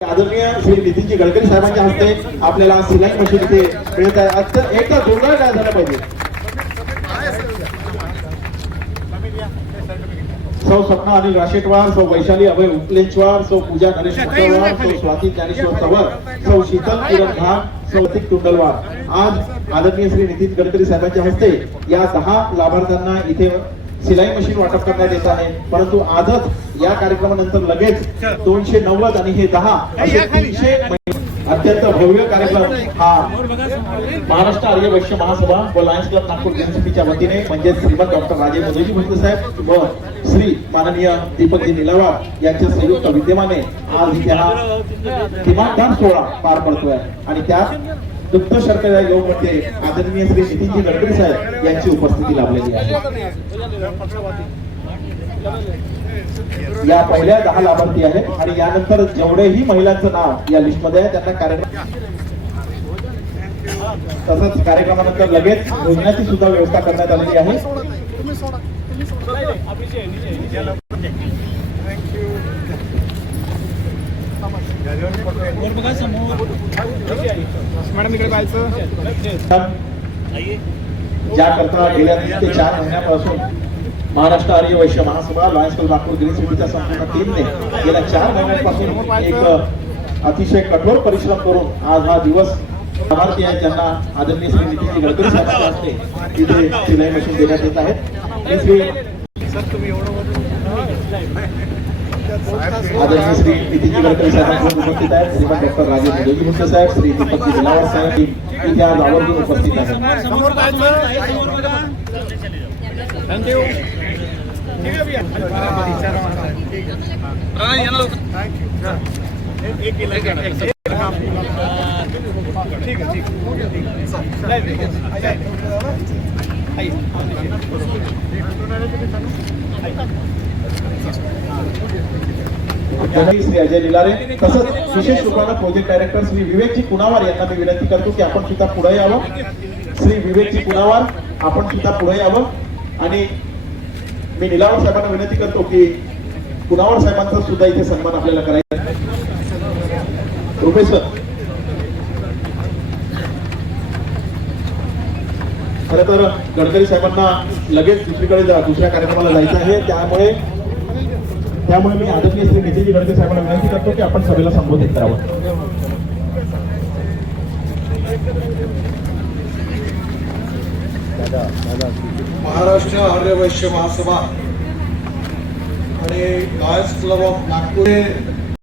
आदरणीय श्री नितीनजी गडकरी साहेबांच्या हस्ते आपल्याला सिलाई मशीन इथे मिळत आहे. एकदा जोरदार काय झालं पाहिजे. सौ सपना अनिल राशेटवार, सौ वैशाली अभय उपलेचवार, सौ पूजा गणेश मुंडलवार, सौ स्वाती ज्ञानेश्वर तवर, सौ शीतल किरण घाट, सौ तिक टुंडलवार. आज आदरणीय श्री नितीन गडकरी साहेबांच्या हस्ते या 10 लाभार्थ्यांना इथे सिलाई मशीन वाटप करण्यात येत आहे. परंतु आजच या कार्यक्रमानंतर लगेच 290 आणि हे 10 असे 300 अत्यंत भव्य कार्यक्रम हा महाराष्ट्र आर्य वैश्य महासभा व लायन्स क्लब नागपूर युनिव्हर्सिटीच्या वतीने म्हणजे श्रीमंत डॉक्टर राजे मोदीजी भोसले साहेब व श्री माननीय दीपकजी निलावार यांच्या संयुक्त विद्यमाने आज इथे हा दिमागदार सोहळा पार पडतोय आणि त्यात दुग्ध शर्करा योगमध्ये आदरणीय श्री नितीनजी गडकरी साहेब यांची उपस्थिती लाभलेली आहे. या पहिल्या 10 लाभार्थी आहेत आणि यानंतर जेवढेही महिलांचं नाव या लिस्ट मध्ये आहे त्यांना कार्यक्रम तसंच कार्यक्रमानंतर लगेच भोजनाची सुद्धा व्यवस्था करण्यात आलेली आहे. ज्या करता गेल्या 3 ते 4 महिन्यापासून महाराष्ट्र आर्य वैश्य महासभा लायन्स क्लब नागपूर युनिव्हर्सिटीच्या संपूर्ण टीमने गेल्या 4 महिन्यांपासून एक अतिशय कठोर परिश्रम करून आज हा दिवस लाभार्थी आहेत ज्यांना आदरणीय श्री नितीनजी गडकरी साहेबांच्या हस्ते इथे सिलाई मशीन देण्यात येत आहे. आदरणीय श्री नितीनजी गडकरी साहेबांसोबत उपस्थित आहेत श्रीमंत डॉक्टर राजे मोदीजी भोसले साहेब, श्री दीपकजी निलावार साहेब इथे आज आवर्जून उपस्थित आहेत. थँक्यू. श्री अजय लिलारे तसंच विशेष रूपाने प्रोजेक्ट डायरेक्टर श्री विवेकजी कुणावार यांना मी विनंती करतो की आपण सुद्धा पुढे यावं. श्री विवेकजी कुणावार आपण सुद्धा पुढे यावं आणि मी निलावार साहेबांना विनंती करतो की कुणावार साहेबांचा सुद्धा इथे सन्मान आपल्याला करायचा आहे. प्रोफेसर खरं तर गडकरी साहेबांना लगेच दुसऱ्या कार्यक्रमाला जायचं आहे. त्यामुळे मी आदरणीय श्री नितीनजी गडकरी साहेबांना विनंती करतो की आपण सभेला संबोधित करावं. महाराष्ट्र आर्य वैश्य महासभा आणि लायन्स क्लब ऑफ नागपूर